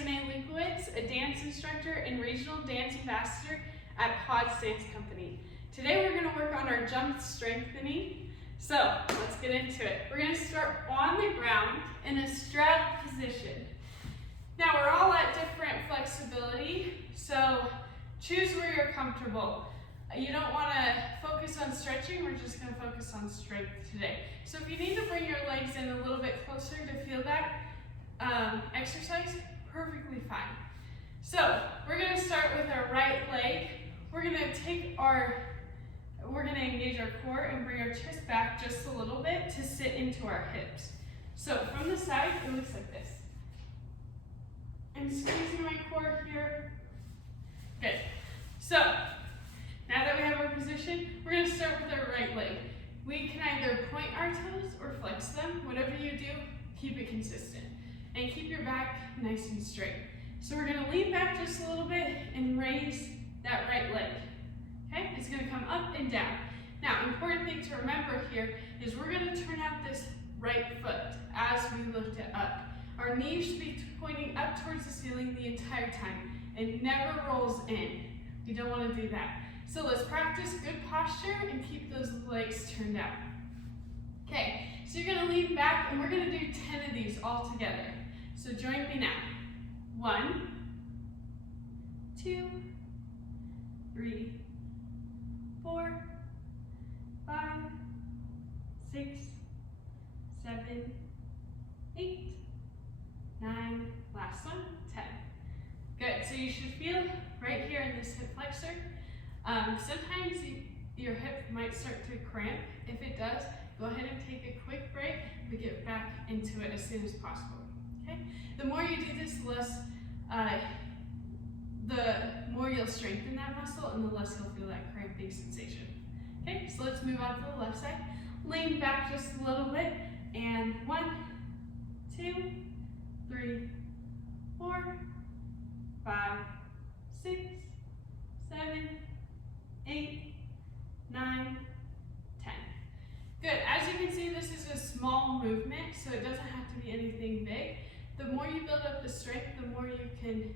Renee Lukowitz, a dance instructor and regional dance ambassador at Pods Dance Company. Today we're going to work on our jump strengthening. So let's get into it. We're going to start on the ground in a straddle position. Now we're all at different flexibility, so choose where you're comfortable. You don't want to focus on stretching, we're just going to focus on strength today. So if you need to bring your legs in a little bit closer to feel that exercise, perfectly fine. So we're going to start with our right leg. We're going to engage our core and bring our chest back just a little bit to sit into our hips. So from the side, it looks like this. I'm squeezing my core here. Good. So now that we have our position, we're going to start with our right leg. We can either point our toes or flex them. Whatever you do, keep it consistent. And keep your back nice and straight. So we're going to lean back just a little bit and raise that right leg. Okay? It's going to come up and down. Now, important thing to remember here is we're going to turn out this right foot as we lift it up. Our knees should be pointing up towards the ceiling the entire time. It never rolls in. You don't want to do that. So let's practice good posture and keep those legs turned out. Okay, so you're going to lean back and we're going to do 10 of these all together. So join me now. 1, 2, 3, 4, 5, 6, 7, 8, 9, last one, 10. Good, so you should feel right here in this hip flexor. Sometimes your hip might start to cramp. If it does, go ahead and take a quick break, but get back into it as soon as possible. Okay? The more you do this, the more you'll strengthen that muscle and the less you'll feel that cramping sensation. Okay, so let's move on to the left side. Lean back just a little bit, and 1, 2, 3, 4, 5, 6, 7, 8, 9, 10. Good, as you can see, this is a small movement, so it doesn't have to be anything big. The more you build up the strength, the more you can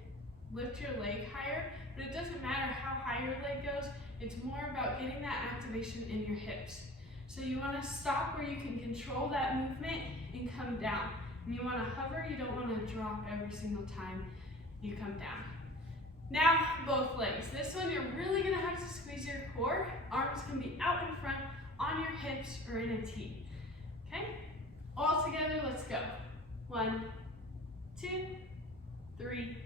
lift your leg higher, but it doesn't matter how high your leg goes, it's more about getting that activation in your hips. So you want to stop where you can control that movement and come down. And you want to hover, you don't want to drop every single time you come down. Now, both legs. This one, you're really going to have to squeeze your core. Arms can be out in front, on your hips, or in a T. Okay? All together, let's go. 1, 2, 3,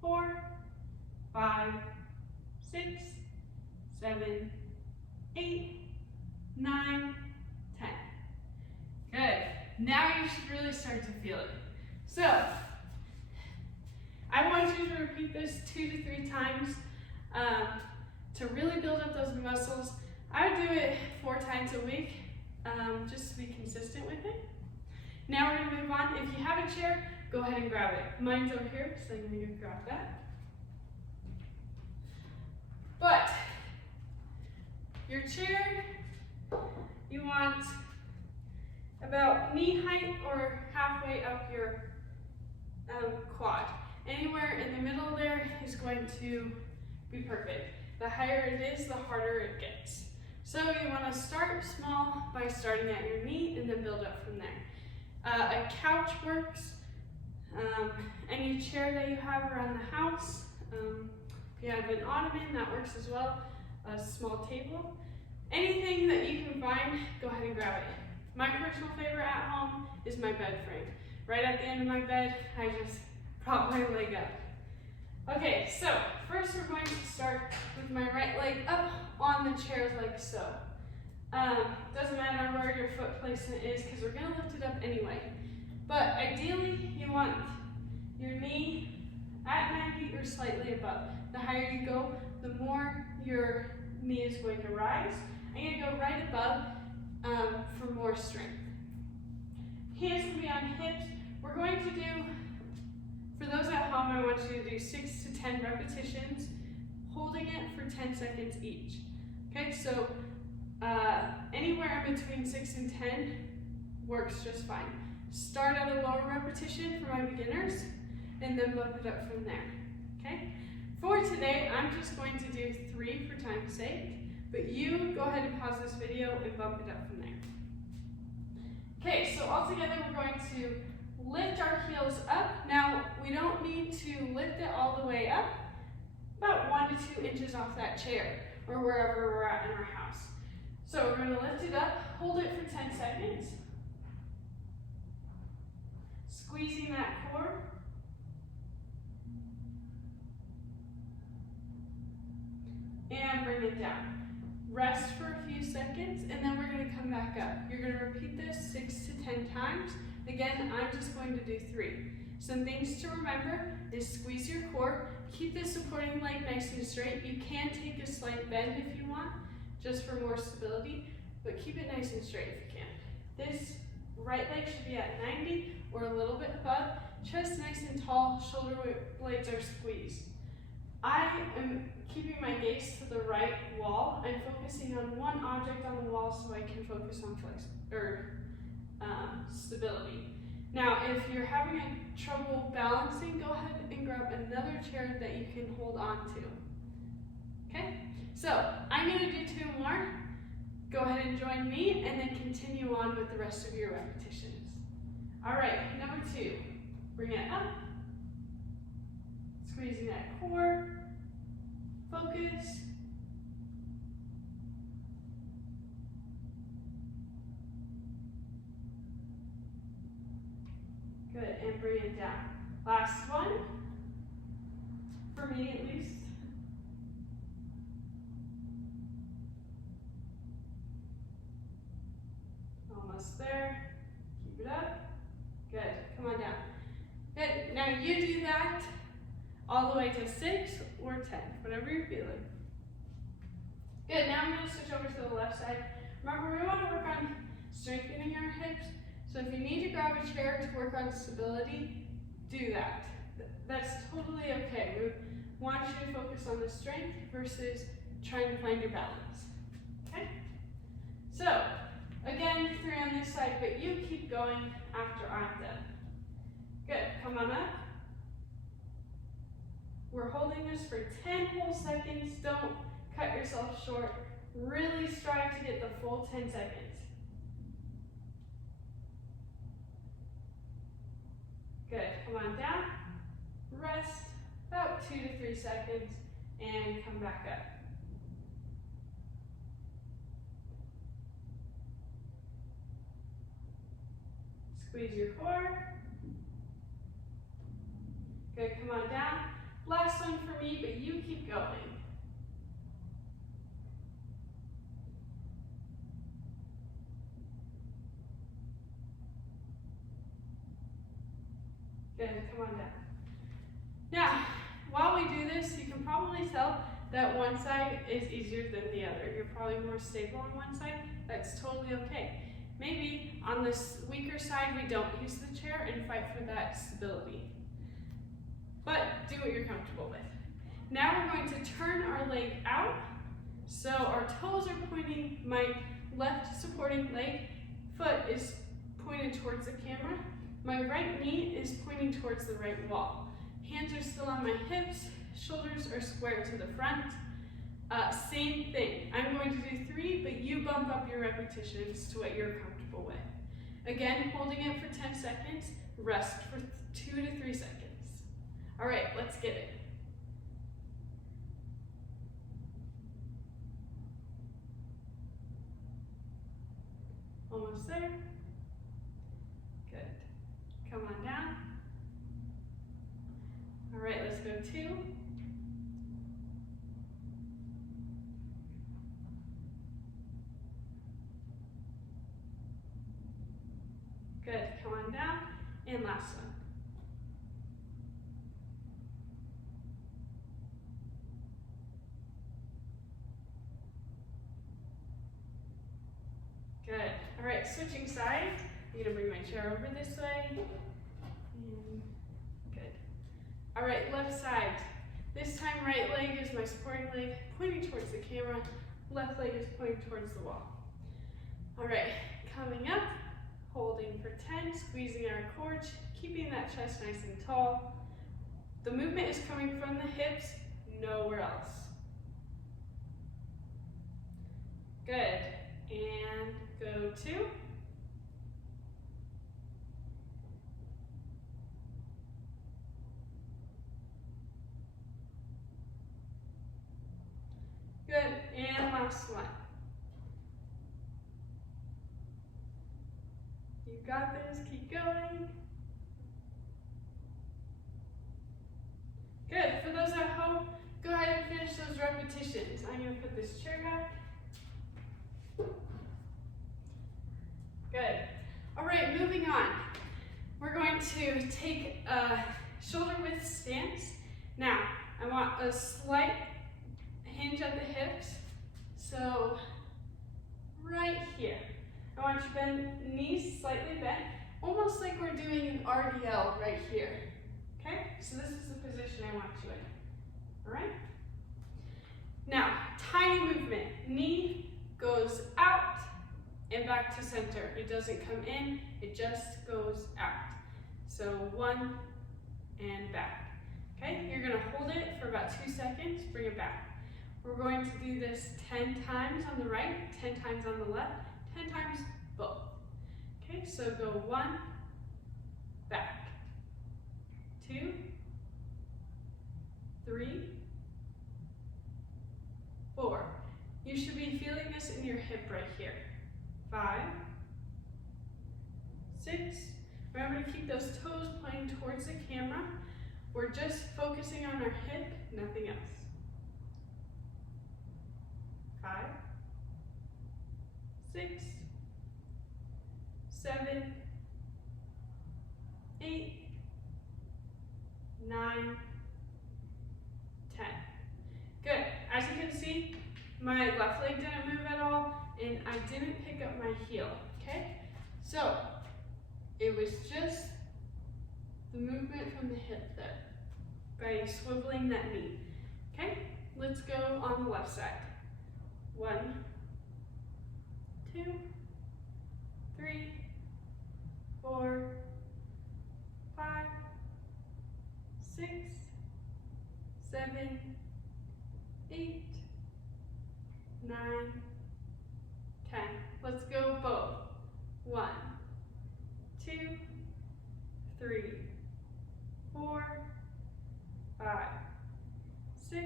4, 5, 6, 7, 8, 9, 10. Good. Now you should really start to feel it. So, I want you to repeat this 2 to 3 times to really build up those muscles. I would do it 4 times a week just to be consistent with it. Now we're going to move on. If you have a chair, go ahead and grab it. Mine's over here, so I'm going to grab that. But your chair, you want about knee height or halfway up your quad. Anywhere in the middle there is going to be perfect. The higher it is, the harder it gets. So you want to start small by starting at your knee and then build up from there. A couch works. Any chair that you have around the house. If you have an ottoman, that works as well. A small table. Anything that you can find, go ahead and grab it. My personal favorite at home is my bed frame. Right at the end of my bed, I just prop my leg up. Okay, so first we're going to start with my right leg up on the chair like so. Doesn't matter where your foot placement is because we're going to lift it up anyway. But ideally, you want your knee at 90 or slightly above. The higher you go, the more your knee is going to rise. I'm going to go right above for more strength. Hands can be on hips. We're going to do, for those at home, I want you to do 6 to 10 repetitions, holding it for 10 seconds each. Okay, so anywhere in between 6 and 10 works just fine. Start at a lower repetition for my beginners, and then bump it up from there, okay? For today, I'm just going to do 3 for time's sake, but you go ahead and pause this video and bump it up from there. Okay, so all together we're going to lift our heels up. Now, we don't need to lift it all the way up, about 1 to 2 inches off that chair or wherever we're at in our house. So we're going to lift it up, hold it for 10 seconds, squeezing that core. And bring it down. Rest for a few seconds, and then we're going to come back up. You're going to repeat this 6 to 10 times. Again, I'm just going to do 3. Some things to remember is squeeze your core, keep the supporting leg nice and straight. You can take a slight bend if you want, just for more stability, but keep it nice and straight if you can. This right leg should be at 90 or a little bit above. Chest nice and tall, shoulder blades are squeezed. I am keeping my gaze to the right wall. I'm focusing on one object on the wall so I can focus on stability. Now, if you're having trouble balancing, go ahead and grab another chair that you can hold on to. Okay? So, I'm going to do 2 more. Go ahead and join me and then continue on with the rest of your repetitions. All right, number 2. Bring it up. Squeezing that core, focus. Good, and bring it down. Last one, for me at least. Almost there, keep it up. Good, come on down. Good, now you do that all the way to 6 or 10, whatever you're feeling. Good, now I'm going to switch over to the left side. Remember, we want to work on strengthening our hips, so if you need to grab a chair to work on stability, do that. That's totally okay. We want you to focus on the strength versus trying to find your balance. Okay? So, again, 3 on this side, but you keep going after I'm done. Good, come on up. We're holding this for 10 whole seconds. Don't cut yourself short. Really strive to get the full 10 seconds. Good, come on down. Rest about 2 to 3 seconds and come back up. Squeeze your core. Good, come on down. Last one for me, but you keep going. Good, come on down. Now, while we do this, you can probably tell that one side is easier than the other. You're probably more stable on one side. That's totally okay. Maybe on this weaker side, we don't use the chair and fight for that stability. But do what you're comfortable with. Now we're going to turn our leg out. So our toes are pointing, my left supporting leg, foot is pointed towards the camera. My right knee is pointing towards the right wall. Hands are still on my hips, shoulders are square to the front. Same thing. I'm going to do 3, but you bump up your repetitions to what you're comfortable with. Again, holding it for 10 seconds, rest for 2 to 3 seconds. All right, let's get it. Almost there. Good. Come on down. All right, let's go 2. Good, come on down. And last one. Good. All right, switching sides. I'm gonna bring my chair over this way. And good. All right, left side. This time, right leg is my supporting leg, pointing towards the camera. Left leg is pointing towards the wall. All right, coming up, holding for 10, squeezing our core, keeping that chest nice and tall. The movement is coming from the hips, nowhere else. Good. And go 2. Good. And last one. You got this. Keep going. Good. For those at home, go ahead and finish those repetitions. I'm going to put this chair back. Good. All right, moving on. We're going to take a shoulder width stance. Now, I want a slight hinge at the hips. So, right here. I want you to bend knees slightly bent, almost like we're doing an RDL right here. Okay? So this is the position I want you in. All right? Now, tiny movement. Knee goes out and back to center. It doesn't come in, it just goes out. So 1 and back. Okay? You're going to hold it for about 2 seconds, bring it back. We're going to do this 10 times on the right, 10 times on the left, 10 times both. Okay, so go 1, back, 2, 3, 4. You should be feeling this in your hip right here. 5, 6. Remember to keep those toes pointing towards the camera. We're just focusing on our hip, nothing else. 5, 6, 7, 8, 9, 10. Good. As you can see, my left leg didn't move at all, and I didn't pick up my heel, okay? So, it was just the movement from the hip there, by swiveling that knee, okay? Let's go on the left side. 1, 2, 3, 4, 5, 6, 7, 8, 9, 10. Let's go both. 1, 2, 3, 4, 5, 6,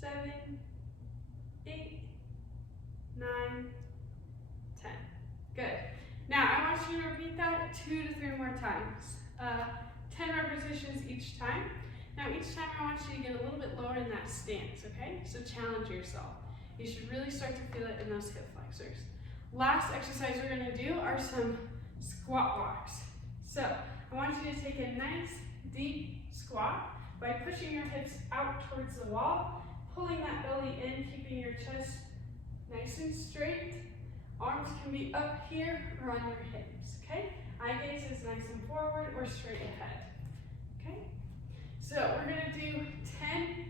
7, 8, 9, 10. Good. Now I want you to repeat that 2 to 3 more times. 10 repetitions each time. Now each time I want you to get a little bit lower in that stance, okay? So challenge yourself. You should really start to feel it in those hip flexors. Last exercise we're going to do are some squat walks. So I want you to take a nice deep squat by pushing your hips out towards the wall, pulling that belly in, keeping your chest nice and straight. Arms can be up here or on your hips, okay? Eye gaze is nice and forward or straight ahead, okay? So we're going to do 10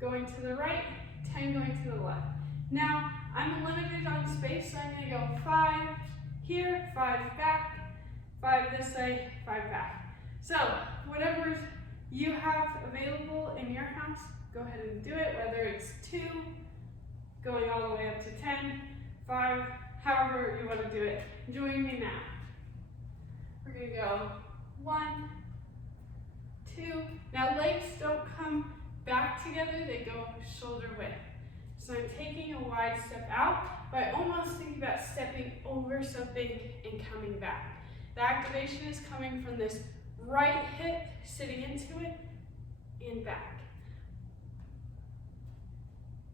going to the right, 10 going to the left. Now, I'm limited on space, so I'm going to go 5 here, 5 back, 5 this way, 5 back. So, whatever you have available in your house, go ahead and do it, whether it's 2, going all the way up to 10, 5, however you want to do it. Join me now. We're going to go 1, 2. Now, legs don't come back together, they go shoulder width. So I'm taking a wide step out, but I almost think about stepping over something and coming back. The activation is coming from this right hip, sitting into it, and back.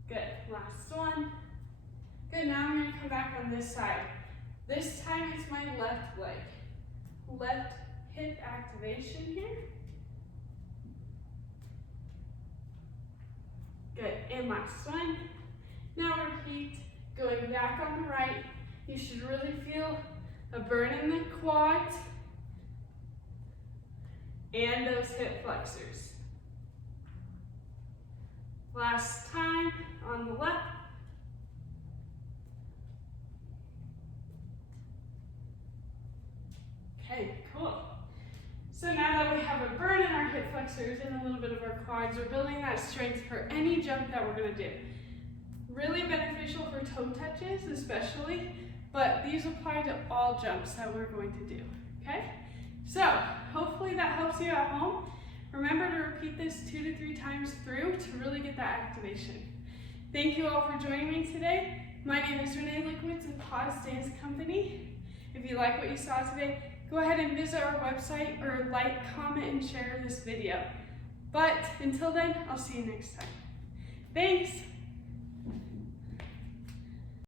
Good, last one. Good, now I'm gonna come back on this side. This time it's my left leg. Left hip activation here. Good, and last one. Now repeat, going back on the right. You should really feel a burn in the quads and those hip flexors. Last time on the left. Okay, cool. So now that we have a burn in our hip hip flexors and a little bit of our quads. We're building that strength for any jump that we're gonna do. Really beneficial for toe touches especially, but these apply to all jumps that we're going to do, okay? So hopefully that helps you at home. Remember to repeat this 2 to 3 times through to really get that activation. Thank you all for joining me today. My name is Renee Likwitz with Pause Dance Company. If you like what you saw today, go ahead and visit our website or like, comment, and share this video. But until then, I'll see you next time. Thanks.